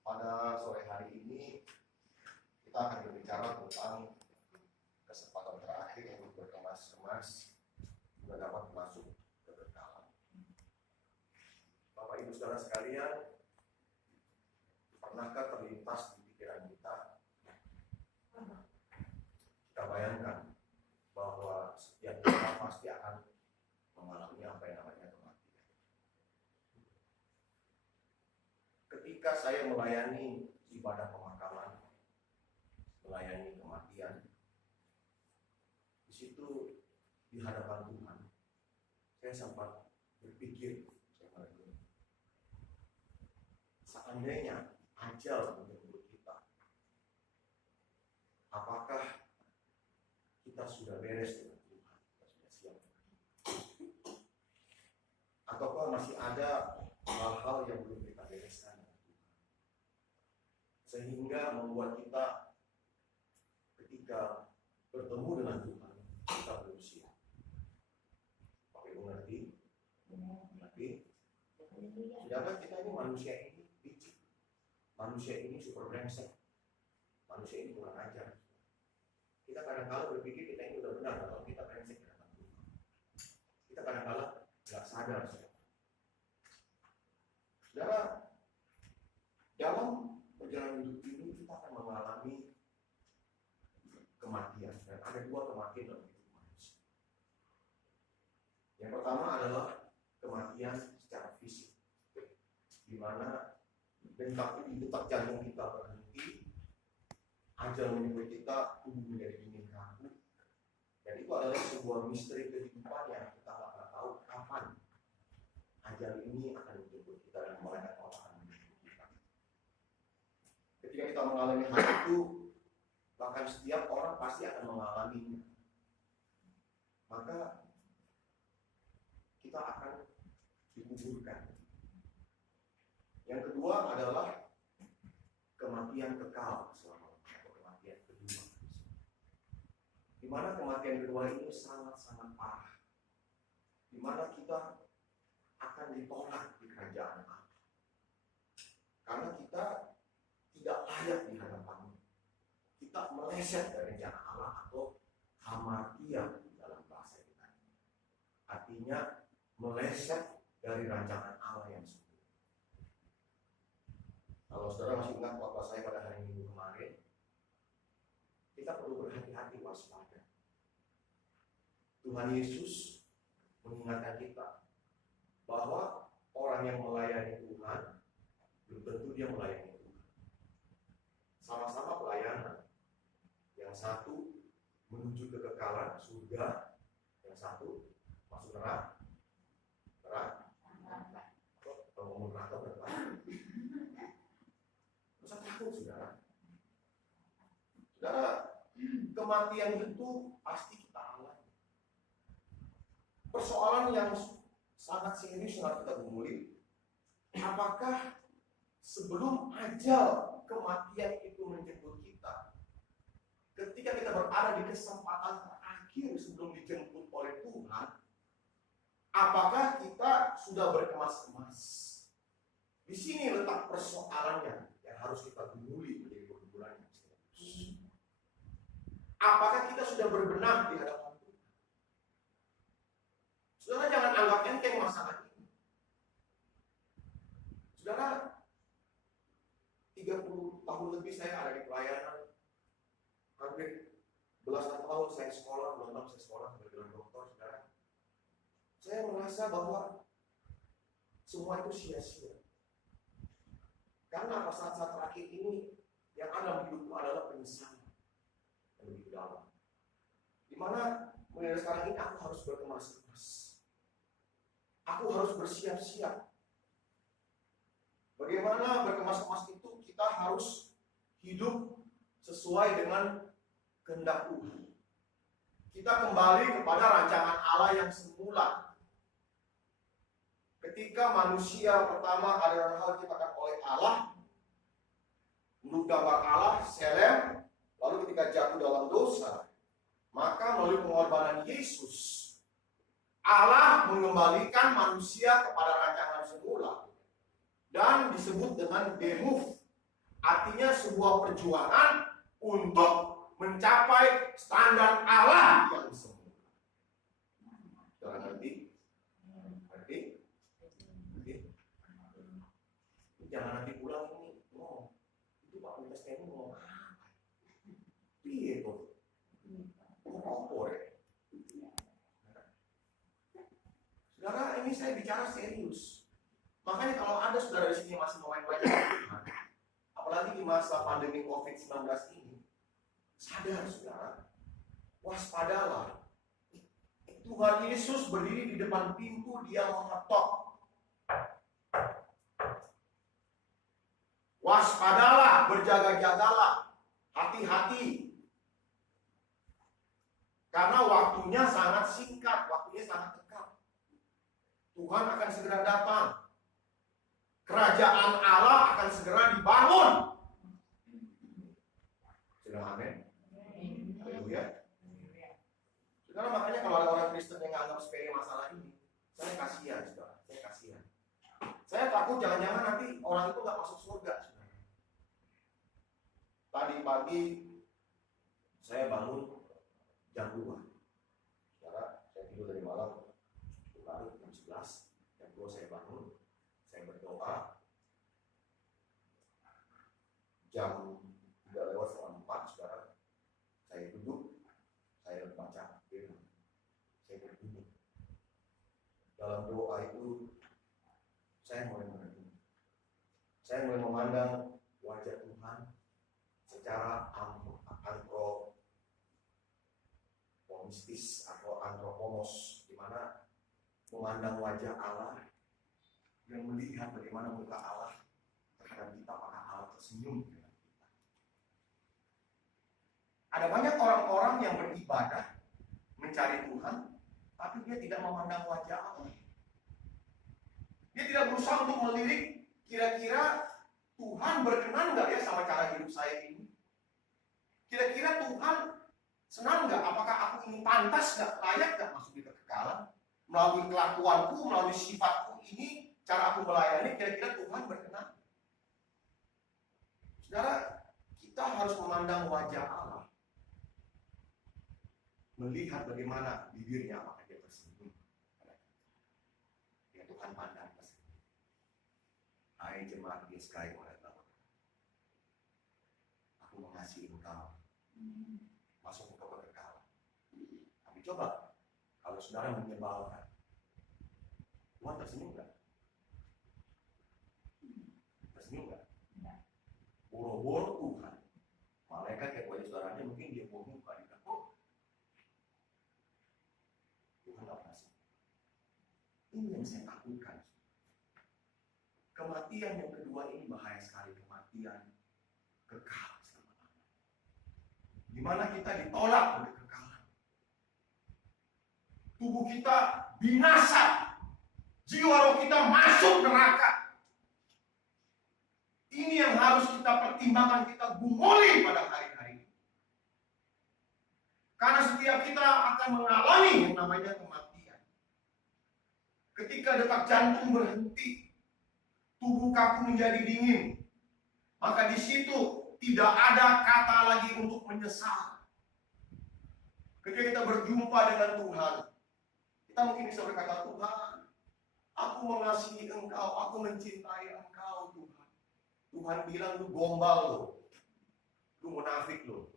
Pada sore hari ini kita akan berbicara tentang kesempatan terakhir yang berkemas-kemas juga dapat masuk ke kekekalan. Bapak Ibu Saudara sekalian, pernahkah terlintas di pikiran kita? Kita bayangkan bahwa setiap kita pasti akan mengalami apa yang namanya kematian. Ketika saya melayani ibadah pemakaman, melayani kematian, di situ di hadapan Tuhan, saya sempat berpikir, seandainya ajal menjemput kita, apakah kita sudah beres dengan Tuhan, kita sudah siap, ataukah masih ada hal-hal yang belum kita bereskan dengan Tuhan, sehingga membuat kita ketika bertemu dengan Tuhan kita belum siap. Bapak Ibu ngerti? Ngerti? Sedangkan kita ini manusia ini licik, manusia ini super brengsek, manusia ini kurang ajar. Kita kadang-kala berpikir kita ini udah benar, kalau kita brengsek di hadapan Tuhan. Kita kadang-kala nggak sadar. Saudara, dalam perjalanan hidup ini kita akan mengalami kematian, dan ada dua kematian dalam hidup manusia. Yang pertama adalah kematian secara fisik, di mana detak jantung kita berhenti, ajal menyebut kita, tubuh menjadi dingin kaku, dan itu adalah sebuah misteri kehidupan yang kita nggak pernah tahu kapan ajal ini akan menjemput kita dan malaikat Allah akan menjemput kita. Ketika kita mengalami hal itu, bahkan setiap orang pasti akan mengalaminya, maka kita akan dikuburkan. Yang kedua adalah kematian kekal selama atau kematian kedua, di mana kematian kedua ini sangat-sangat parah, di mana kita akan ditolak di kerajaan Allah karena kita tidak layak di hadapannya. Kita meleset dari rencana Allah atau hamartia dalam bahasa kita. Artinya meleset dari rancangan Allah yang sempurna. Kalau saudara masih ingat khotbah saya pada hari Minggu kemarin, kita perlu berhati-hati, waspada. Tuhan Yesus mengingatkan kita bahwa orang yang melayani Tuhan belum tentu dia melayani Tuhan. Sama-sama pelayanan. Yang satu menuju kekekalan surga, yang satu masuk neraka. Kalau ngomong neraka berapa? Masa takut, saudara? Saudara, kematian itu pasti kita alami. Persoalan yang sangat serius yang harus kita gumuli, apakah sebelum ajal kematian itu menjemput kita, ketika kita berada di kesempatan terakhir sebelum dijemput oleh Tuhan, apakah kita sudah berkemas-kemas? Di sini letak persoalannya yang harus kita gumuli menjadi pergumulan yang serius. Apakah kita sudah berbenah di hadapan Tuhan? Saudara, jangan anggap enteng masalah ini. Saudara, 30 tahun lebih saya ada di pelayanan, hampir belasan tahun saya sekolah, belum saya sekolah sebagai dokter, saudara. Saya merasa bahwa semua itu sia-sia. Karena saat-saat terakhir ini yang ada di hidupku adalah penyesalan yang lebih dalam. Dimana mulai sekarang ini aku harus berkemas-kemas. Aku harus bersiap-siap. Bagaimana berkemas-kemas itu? Kita harus hidup sesuai dengan kehendak Tuhan. Kita kembali kepada rancangan Allah yang semula. Ketika manusia pertama ada hal diciptakan oleh Allah, menurut gambar Allah, selem, lalu ketika jatuh dalam dosa, maka melalui pengorbanan Yesus, Allah mengembalikan manusia kepada rancangan semula. Dan di disebut dengan demove. Artinya sebuah perjuangan untuk mencapai standar Allah yang sempurna. Saudara ngerti? Ngerti? Jangan nanti pulang ini, itu Pak Lukas ini ngomong apa? Iya tuh, ngomong ya. Saudara, ini saya bicara serius. Makanya kalau ada saudara di sini masih main-main, apalagi di masa pandemi COVID-19 ini, sadar saudara, waspadalah. Tuhan Yesus berdiri di depan pintu, dia mengetok. Waspadalah, berjaga-jagalah, hati-hati. Karena waktunya sangat singkat, waktunya sangat dekat. Tuhan akan segera datang. Kerajaan Allah akan segera dibangun. Sudah amin? Haleluya. Saudara, makanya kalau ada orang Kristen yang anggap sepele masalah ini, saya kasihan, saudara. Saya kasihan. Saya takut jangan-jangan nanti orang itu nggak masuk surga. Tadi pagi saya bangun jam 2. Saudara, saya tidur dari malam lalu jam 11. Jam 2 saya bangun, saya berdoa. Jam 3:04, saudara, saya duduk, saya membaca firman. Saya berduduk. Dalam doa itu saya mulai merenung. Saya mulai memandang wajah Tuhan secara antropomistis atau antropomos, di mana memandang wajah Allah dan melihat bagaimana muka Allah terhadap kita, apakah Allah tersenyum dengan kita. Ada banyak orang-orang yang beribadah mencari Tuhan, tapi dia tidak memandang wajah Allah. Dia tidak berusaha untuk melirik kira-kira Tuhan berkenan nggak ya sama cara hidup saya ini? Kira-kira Tuhan senang nggak? Apakah aku ini pantas nggak, layak nggak masuk di kekekalan? Melalui kelakuanku, melalui sifatku ini, cara aku melayani, kira-kira Tuhan berkenan? Saudara, kita harus memandang wajah Allah, melihat bagaimana bibirnya, apakah dia tersenyum. Ya Tuhan pandang tersenyum. Hai jemaat GSKI oleh Bapak, aku mengasihi engkau, masuk ke kekekalan. Tapi coba, kalau saudara menyebalkan, Tuhan tersenyum nggak? Tersenyum nggak? Boro-boro Tuhan, malaikat kayak wajah saudaranya mungkin dia bohong buka di dapur. Tuhan nggak pernah senyum. Ini yang saya takutkan. Kematian yang kedua ini bahaya sekali, kematian kekal selama-lamanya. Di mana kita ditolak oleh kekekalan. Tubuh kita binasa, jiwa roh kita masuk neraka. Ini yang harus kita pertimbangkan, kita gumuli pada hari-hari ini. Karena setiap kita akan mengalami yang namanya kematian. Ketika detak jantung berhenti, tubuh kaku menjadi dingin, maka di situ tidak ada kata lagi untuk menyesal. Ketika kita berjumpa dengan Tuhan, kita mungkin bisa berkata, Tuhan, aku mengasihi engkau, aku mencintai engkau Tuhan. Tuhan bilang, lu gombal lo, lu munafik lo,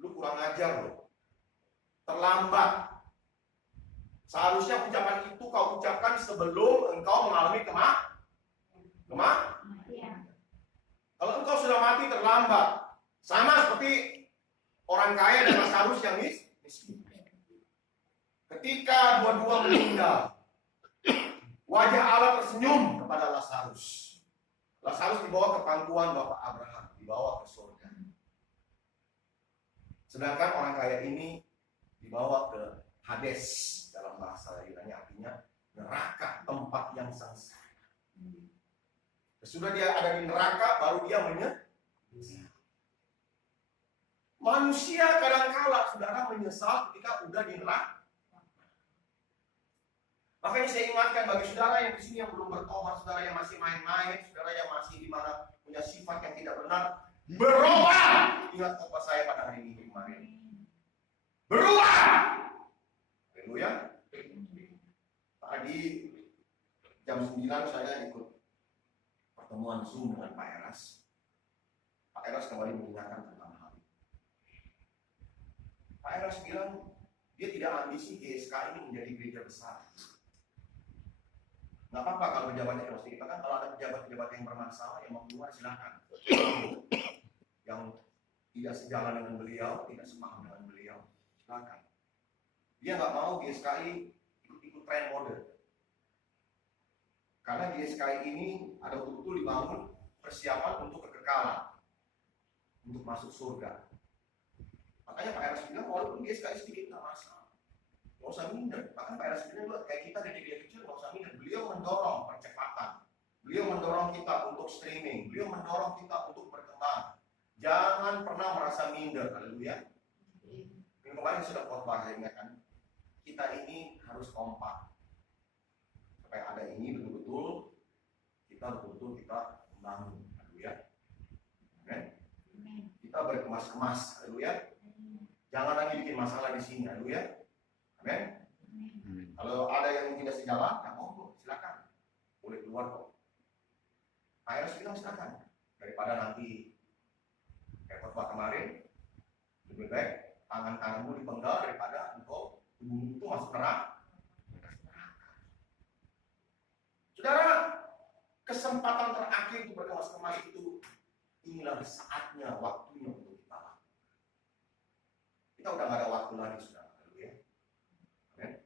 lu kurang ajar lo, terlambat. Seharusnya ucapan itu kau ucapkan sebelum engkau mengalami kematian. Kalau engkau sudah mati terlambat, sama seperti orang kaya dan Lazarus yang miskin. Ketika dua-dua meninggal, wajah Allah tersenyum kepada Lazarus. Lazarus dibawa ke pangkuan Bapak Abraham, dibawa ke surga. Sedangkan orang kaya ini dibawa ke Hades, dalam bahasa Yunani artinya neraka, tempat yang sengsara. Sudah dia ada di neraka, baru dia menyesal. Manusia kadang-kala saudara menyesal ketika udah di neraka. Makanya saya ingatkan bagi saudara yang di sini yang belum bertobat, saudara yang masih main-main, saudara yang masih di mana punya sifat yang tidak benar, berubah. Ingat khotbah saya pada hari Minggu kemarin. Berubah. Haleluya. Tadi jam 9 saya ikut pertemuan Zoom dengan Pak Eras. Pak Eras kembali mengingatkan tentang hal ini. Pak Eras bilang dia tidak ambisi GSK ini menjadi gereja besar. Nggak apa-apa kalau pejabatnya harus kita kan, kalau ada pejabat-pejabat yang bermasalah yang mau keluar silakan. Yang tidak sejalan dengan beliau, tidak sepaham dengan beliau, silakan. Dia nggak mau GSKI ikut tren mode. Karena GSKI ini ada betul-betul dibangun persiapan untuk kekekalan, untuk masuk surga. Makanya Pak Eras bilang walaupun GSKI sedikit nggak masalah, nggak usah minder. Bahkan Pak Eras bilang kayak kita dari gereja kecil nggak usah minder. Beliau mendorong percepatan, beliau mendorong kita untuk streaming, beliau mendorong kita untuk berkembang. Jangan pernah merasa minder, haleluya. Yang kemarin sudah khotbah saya ingatkan, kita ini harus kompak. Supaya ada ini betul-betul kita membangun, haleluya. Amen. Kita berkemas-kemas, haleluya. Jangan lagi bikin masalah di sini, haleluya. Amen. Kalau ada yang tidak sejalan, ya monggo, silakan. Boleh keluar kok. Pak Eras bilang silakan. Daripada nanti kayak khotbah kemarin, lebih baik tangan kananmu dipenggal daripada engkau tubuhmu itu masuk neraka. Saudara, kesempatan terakhir untuk berkemas-kemas itu, inilah saatnya, waktunya untuk kita lakukan. Kita udah gak ada waktu lagi, saudara. Ya. Amen.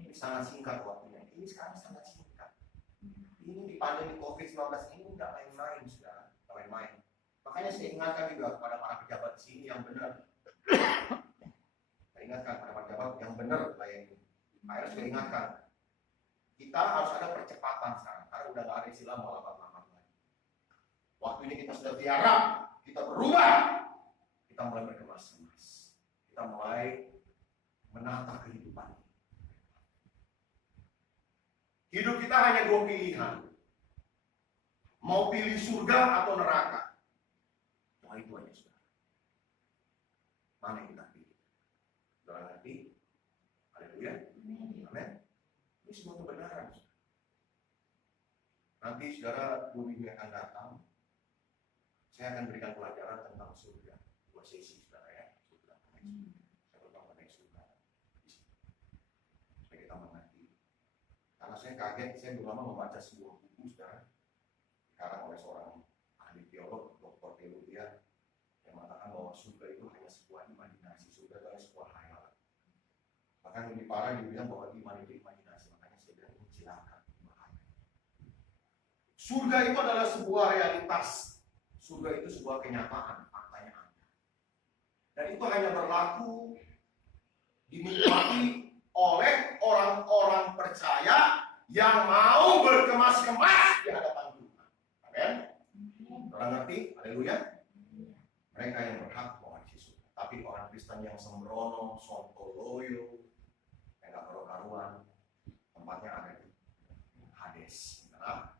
Ini sangat singkat waktunya. Ini sekarang sangat singkat. Ini di pandemi COVID-19 ini nggak main-main, saudara. Nggak main-main. Makanya saya ingatkan juga kepada para pejabat di sini yang benar. Saya ingatkan pada pejabat yang benar layani. Pak Eras juga ingatkan. Kita harus ada percepatan sekarang, karena udah nggak ada istilah mau lambat-lambat lagi. Waktu ini kita sudah tiarap, kita berubah, kita mulai berkemas-kemas, kita mulai menata kehidupan. Hidup kita hanya dua pilihan, mau pilih surga atau neraka. Cuma itu aja sudah. Mana yang kita pilih? Saudara ngerti? Haleluya. Amin. Ini semua kebenaran. Nanti saudara 2 minggu akan datang, saya akan berikan pelajaran tentang surga. 2 sesi saudara ya. Surga. Saya bertemu dengan surga. Supaya kita mengerti. Karena saya kaget, saya belum lama membaca sebuah buku saudara. Dikarang oleh seorang ahli teolog, doktor teologi yang mengatakan bahwa surga itu hanya sebuah imajinasi. Surga itu hanya sebuah hayalan. Bahkan lebih parah dia bilang bahwa iman itu imajinasi. Makanya saya bilang ini silakan. Surga itu adalah sebuah realitas. Surga itu sebuah kenyataan, faktanya ada. Dan itu hanya berlaku dinikmati oleh orang-orang percaya yang mau berkemas-kemas di hadapan Tuhan. Amin. Orang ngerti? Haleluya. Mereka yang berhak mewarisi surga. Tapi orang Kristen yang sembrono, sontoloyo, yang gak karu-karuan, tempatnya ada di Hades. Nah,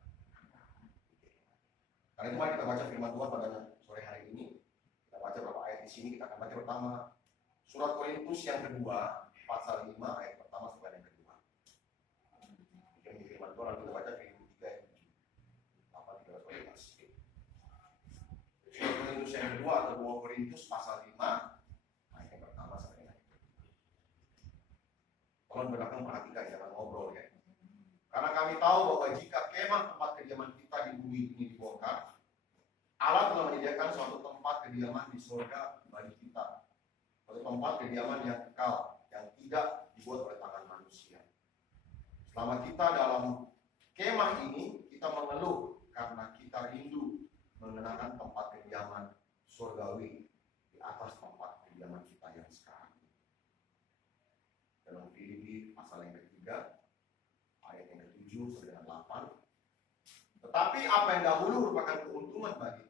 karena itu mari kita baca firman Tuhan pada sore hari ini. Kita baca beberapa ayat di sini. Kita akan baca pertama surat Korintus yang kedua, pasal 5 ayat pertama sampai yang kedua. Yang di firman Tuhan kita baca Filipi 3 ayat 7. Apa 13 Surat Korintus yang kedua atau 2 Korintus pasal 5 ayat yang pertama sampai yang kedua. Tolong belakang perhatikan, jangan ngobrol ya. Karena kami tahu bahwa jika kemah tempat kediaman kita di bumi ini dibongkar, Allah telah menyediakan suatu tempat kediaman di surga bagi kita. Suatu tempat kediaman yang kekal, yang tidak dibuat oleh tangan manusia. Selama kita dalam kemah ini, kita mengeluh karena kita rindu mengenakan tempat kediaman surgawi di atas tempat kediaman kita yang sekarang. Dalam Filipi pasal yang ketiga, ayat yang ke-7 sampai dengan 8. Tetapi apa yang dahulu merupakan keuntungan bagi